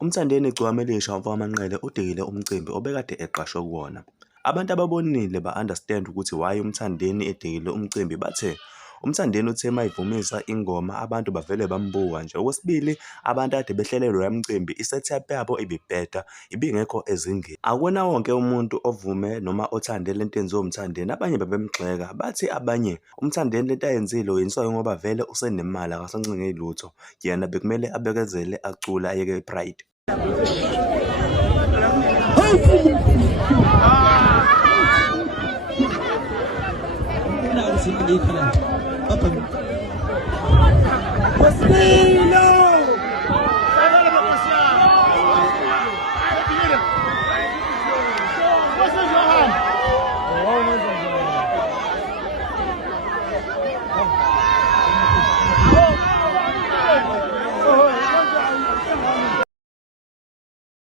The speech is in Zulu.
Umthandeni Igcokama Elisha wamfakamanqele udikile umcimbi obekade eqashwe kuwona. Abantu ababonile ba-understand ukuthi why umthandeni edikile umcimbi bathe, umthandeni uthe mayivumisa ingoma abantu bavele bambuka nje. Okwesibili, abantu ade behlele loya mcimbi i-setup yabo ibibheda, ibingekho ezingeni. Akuwona wonke umuntu ovume noma othande lento enziwa umthandeni, abanye babemgxeka, bathi abanye umthandeni lento ayenzile uyenziswa ngoba vele usenemali akasancenge lutho. Yena bekumele abekezele acule ayeke i-pride. Wasila!